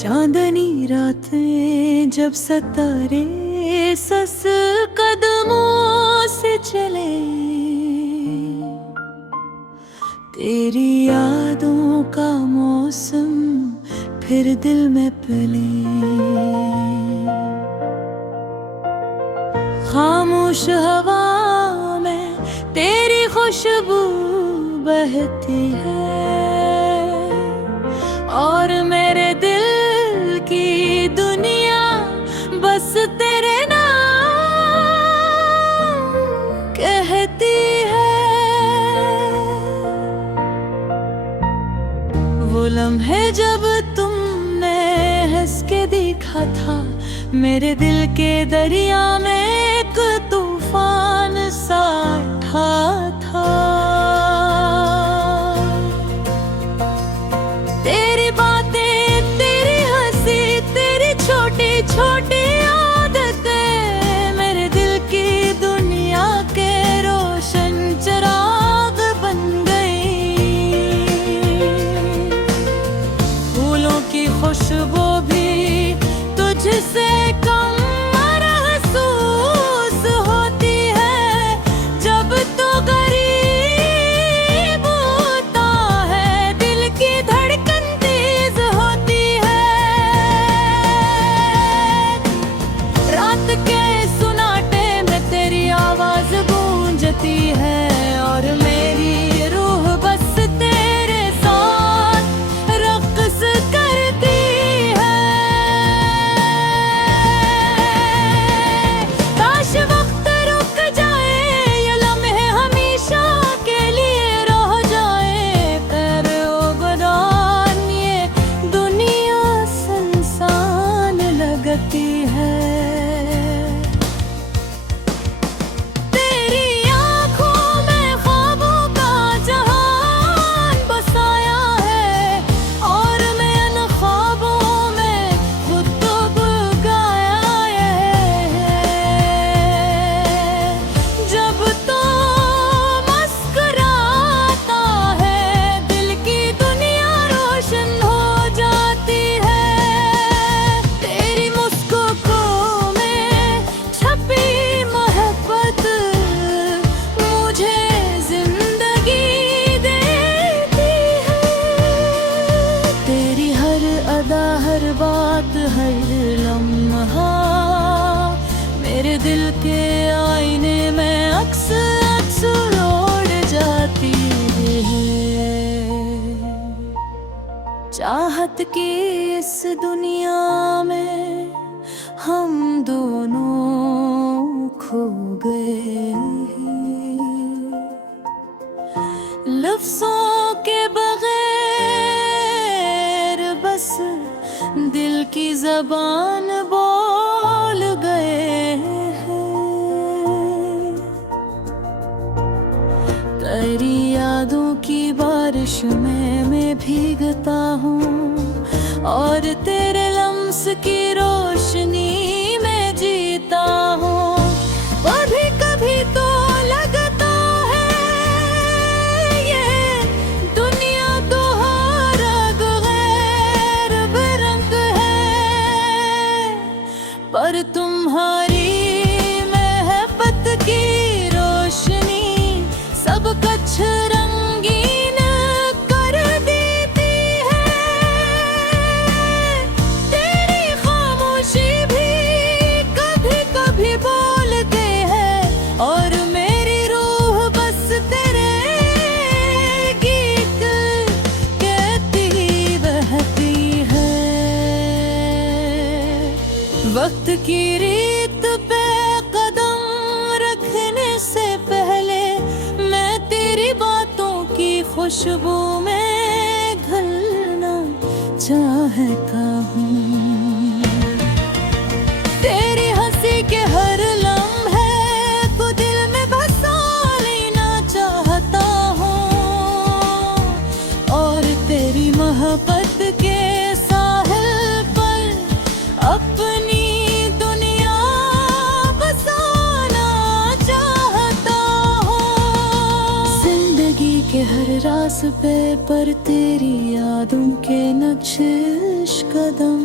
चांदनी रातें जब सितारे सस कदमों से चले, तेरी यादों का मौसम फिर दिल में पले। खामोश हवा में तेरी खुशबू बहती है और मेरे दिल की दुनिया बस तेरे नाम कहती है। वो लम्हे जब तुमने हंस के देखा था, मेरे दिल के दरिया में एक तूफान सा उठा था। तेरी बातें, तेरी हंसी, तेरी छोटी छोटी आदतें मेरे दिल की दुनिया के रोशन चिराग बन गई। फूलों की खुशबू भी तुझसे कम महसूस होती है जब तो करीब होता है, दिल की धड़कन तेज होती है। रात के सुनाटे में तेरी आवाज गूंजती है और मेरी रूह बस तेरे साथ रक्स करती है। काश वक्त रुक जाए, ये लम्हे हमेशा के लिए रह जाए। तेरे ओगदान ये दुनिया सुनसान लगती है। तेरी आँखों में ख्वाबों का जहान बसाया है और मैं इन ख्वाबों में खुद तो गाया है। जब तो मुस्कुराता है, दिल की दुनिया रोशन हो जाती है। तेरी मुस्कुराहटों में छपी मोहब्बत मुझे जिंदगी देती है। तेरी हर अदा, हर बात, हर लम्हा मेरे दिल के आईने में अक्स अक्स उड़ जाती है। चाहत की इस दुनिया में हम दोनों खो गए, लफ्ज़ों के बगैर बस दिल की ज़बान बोल गए हैं। तेरी यादों की बारिश में मैं भीगता हूँ और तेरे लम्स की रोशनी में जीता हूँ। कभी कभी तो लगता है ये दुनिया तो हर रंग गैर बेरंग है, पर तुम्हारी मोहब्बत की रोशनी सब कुछ रंगीन कर देती है। तेरी खामोशी भी कभी कभी बोलते हैं और मेरी रूह बस तेरे गीत कहती बहती है। वक्त की रीत पे कदम रखने से पहले मैं तेरी बातों की खुशबू में घुलना चाहता हूँ। तेरी हंसी के हर लम्हे को दिल में बसा लेना चाहता हूँ और तेरी मोहब्बत के साहिल पर अपनी दुनिया बसाना चाहता हूँ। जिंदगी के हर रास्ते पर तेरी यादों के नक्श कदम,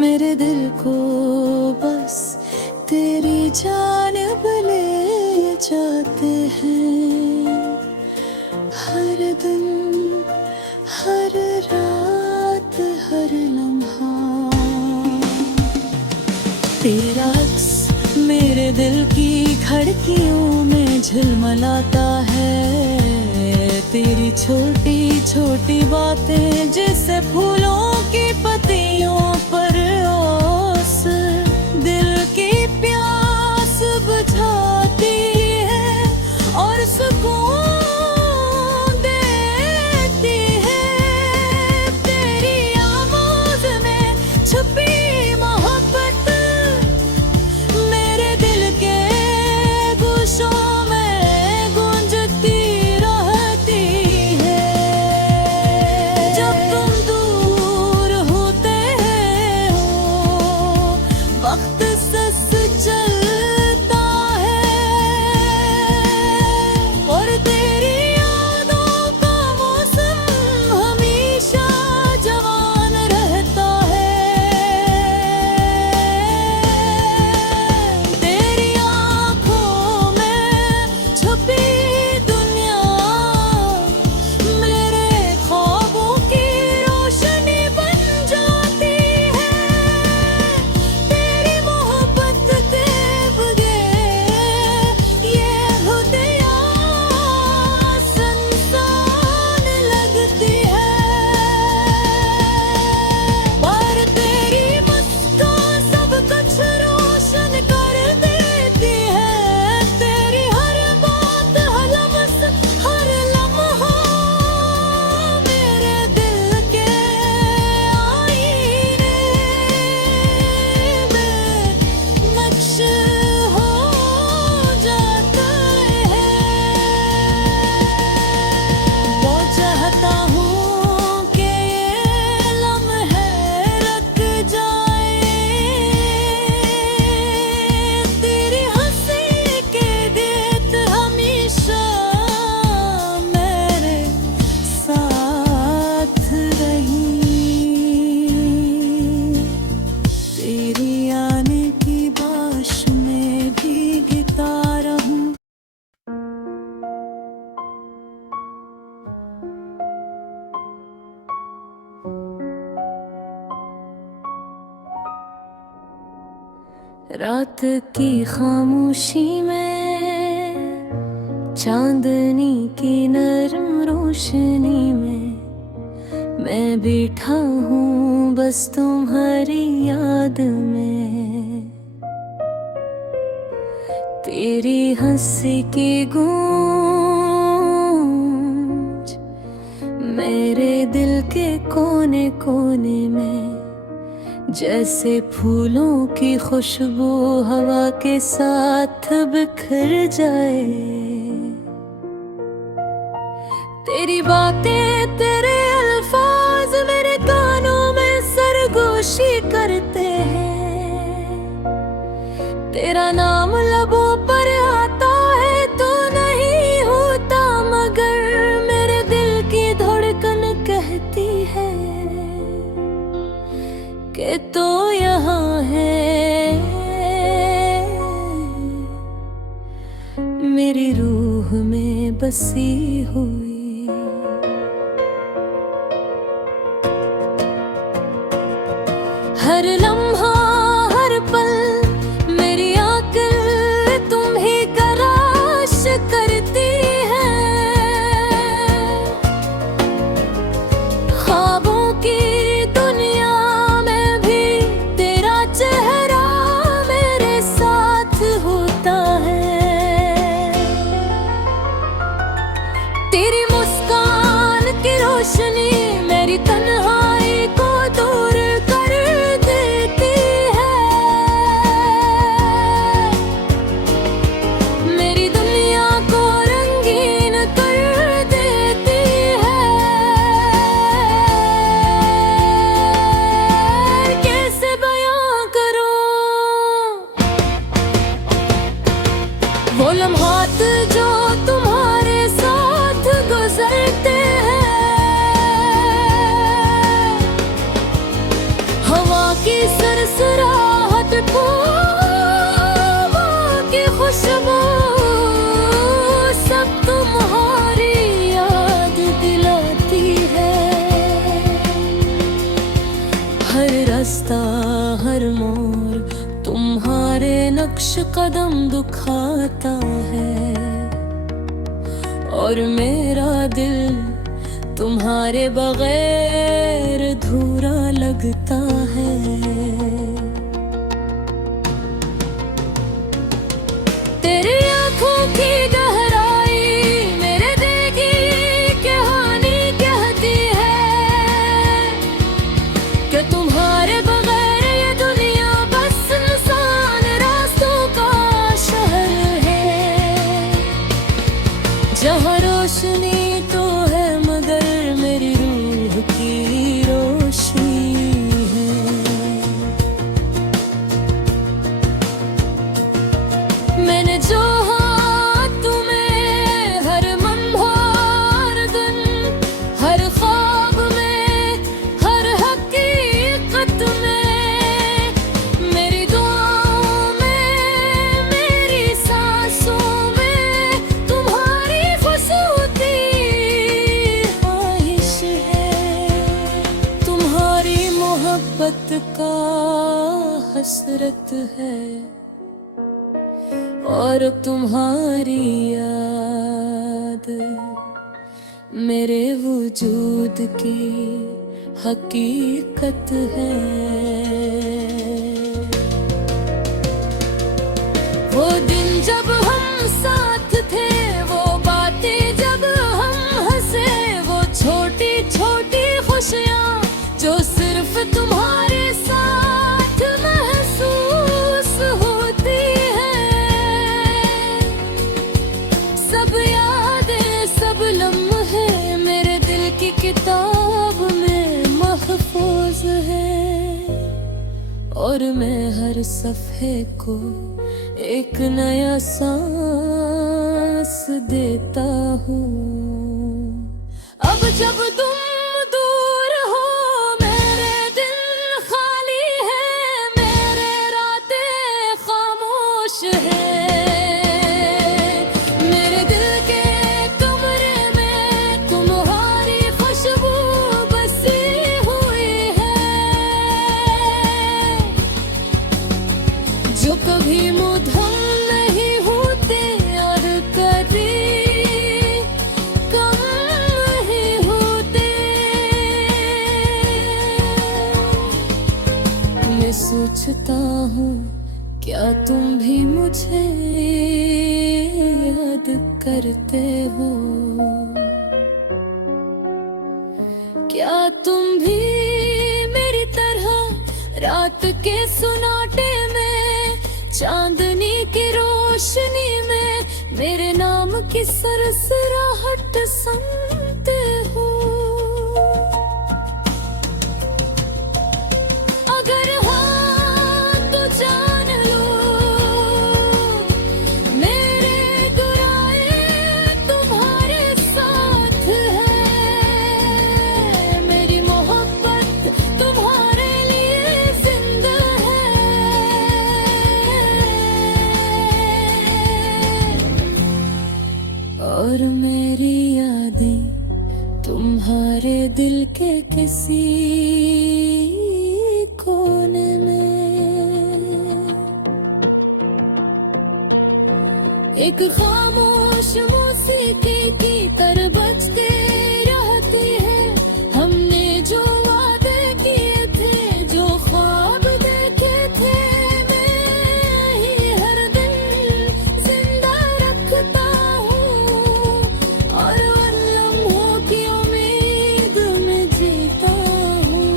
मेरे दिल को बस तेरी जानिब ले जाते हैं। हर दिन, हर रात, हर लम्हा तेरा अक्स मेरे दिल की खिड़कियों में झिलमिलाता है। तेरी छोटी छोटी बातें जैसे फूलों की पत्तियों पर ओस दिल की प्यास बुझाती है और सुकून देती है। तेरी आवाज़ में छुपी मोहब्बत मेरे दिल के गोशों में गूंजती रहती है। जब तुम दूर होते हो वक्त सस चलता है और तेरी यादों का मौसम हमेशा जवान रहता है। तेरी आँखों में छुपी दुनिया मेरे ख्वाबों की रोशनी बन जाती है। तेरी मोहब्बत के बगैर ये हुदिया सुनसान लगती है। पर तेरी मुस्कान सब कुछ रोशन कर देती है। तेरी हर बात, हर लम्स, हर लम्हा मेरे दिल के आईने में नक्श हो जाता है। वो चाहता हूँ कि ये लम्हे रख जाए तेरी हंसी के गीत हमेशा मेरे साथ रही। तेरी आने की बाश में भीगता रहूं। रात की खामोशी में चांदनी की नरम रोशनी में मैं बैठा हूँ बस तुम्हारी याद में। तेरी हंसी की गूंज मेरे दिल के कोने कोने में जैसे फूलों की खुशबू हवा के साथ बिखर जाए। तेरी बातें, तेरे अल्फाज मेरे कानों में सरगोशी करते हैं। तेरा नाम लबों पर आता है तो नहीं होता, मगर मेरे दिल की धड़कन कहती है कि तो यहाँ है। मेरी रूह में बसी हुई हर लम्हा, हर पल मेरी आंखें तुम ही तलाश करती है। ख्वाबों की दुनिया में भी तेरा चेहरा मेरे साथ होता है। तेरी मुस्कान की रोशनी मेरी तन्हाई को दूर कर देती है। मेरी दुनिया को रंगीन कर देती है। कैसे बयां करूं वो लम्हात जो तुम्हारे साथ हर मोड़ तुम्हारे नक्श कदम दुखाता है, और मेरा दिल तुम्हारे बगैर अधूरा लगता है। तेरी आंखों की गहराई मेरे दिल की कहानी कहती है कि तुम्हारे बगैर ये दुनिया बस इंसान रास्तों का शहर है, जहाँ रोशनी तो है मगर मेरी रूह की रोशनी है। मैंने जो तुम्हें हर लम्हा हर दिन हर ख्वाब में हर हकीकत में मेरी दुआओं में मेरी सांसों में तुम्हारी खुशबूती ख्वाहिश है, तुम्हारी मोहब्बत का हसरत है, और तुम्हारी याद मेरे वजूद की हकीकत है। वो दिन जब हम साथ थे, वो बातें जब हम हंसे, वो छोटी छोटी खुशियाँ जो सिर्फ तुम्हारे साथ महसूस होती है। सब यादें सब लम्हे मेरे दिल की किताब में महफूज है, और मैं हर सफ़े को एक नया सांस देता हूँ। अब जब तुम दूर हो मेरे दिल खाली है, मेरे रातें खामोश है, मेरे दिल के कमरे में तुम्हारी खुशबू बसी हुई है, जो कभी मुधम नहीं होते और कभी कम नहीं होते। मैं सोचता हूँ क्या तुम भी मुझे याद करते हो, क्या तुम भी मेरी तरह रात के सुनाटे में चांदनी की रोशनी में मेरे नाम की सरसराहट सुनते हो। अगर हाँ तो जान लो मेरे दुआएं तुम्हारे साथ है, मेरी मोहब्बत तुम्हारे लिए जिंदा है, और मेरी यादें तुम्हारे दिल के किसी कोने में एक खामोश मौसीकी की तरह बजते रहती है। हमने जो वादे किए थे, जो ख्वाब देखे थे, मैं ही हर दिन जिंदा रखता हूँ, और उन लम्हों की उम्मीद में जीता हूँ।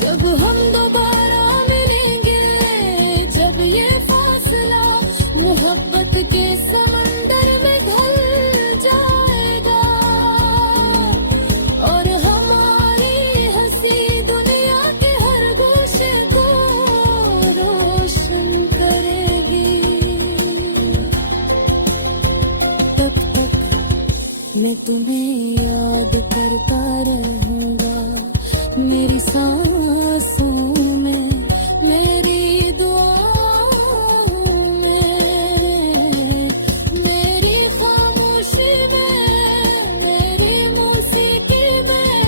जब हम दोबारा मिलेंगे, जब ये फासला मोहब्बत के समंदर में ढल जाएगा, और हमारी हंसी दुनिया के हर गोशे को रोशन करेगी, तब तक मैं तुम्हें याद करता रहूंगा, मेरी सांसों में मेरी दुआओं में मेरी खामोशी में मेरी मौसीकी में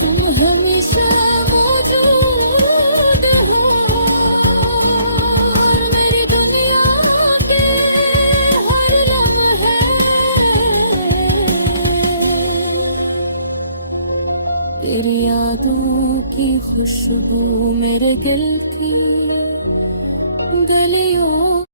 तुम हमेशा खुशबू मेरे दिल की गलियों